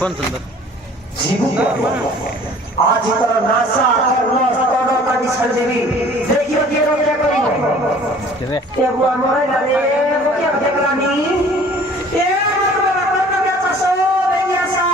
कौन सुंदर जीवू आज तर नासा नस तडो काटी छर्देवी देखियो के रो क्या करी ए बुआ मोरे गाले क्या देखलानी ए मोरे बाबा क्या चसो बेयासा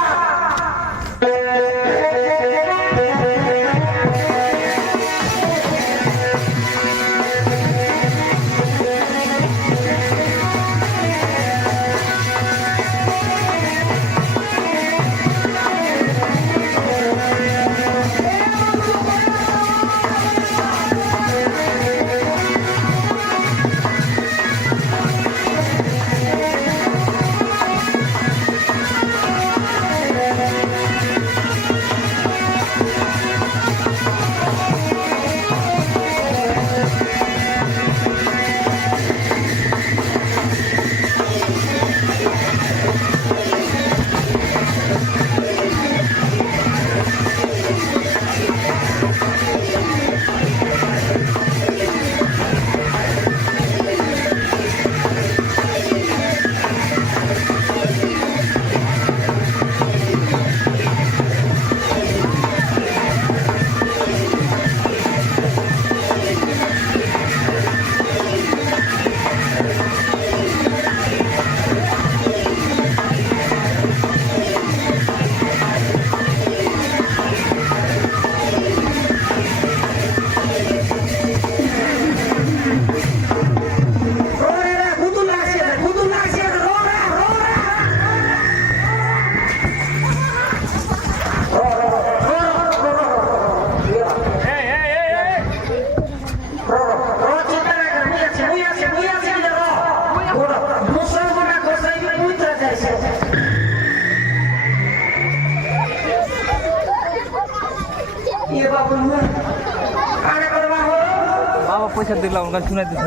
पैसा दिला उनका सुना दिस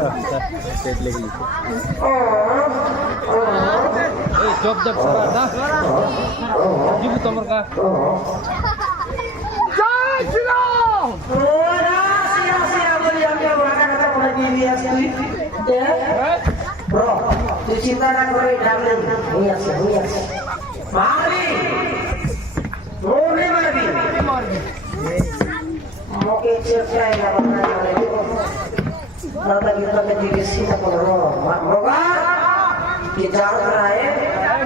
पेट लेगी ए जब जब सर ना जीव तमर का जय श्री राम ओरा सिया बोली हम ये वाला कथा बोल दी आसी ब्रो तू चिंता ना करे डाले हुई आसी मारी मारी मोके चेप्टाएगा बना वाले दादा गिरता के दिखे सीधा पकड़ो होगा कि जान कराए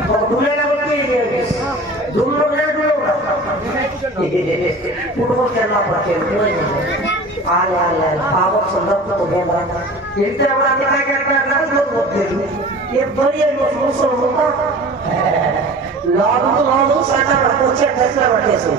तो ढूंढेगा बोल के ये ढूंढ लो ना ढूंढोगा फुटबॉल खेलना पड़ता है आले आले पावक सुंदर तो बेंद्रा इतने बड़ा दिखाई करता है ना बहुत दे ये बड़ी है मुसो होता लाडू साटा पर पोचे दसला बटे सो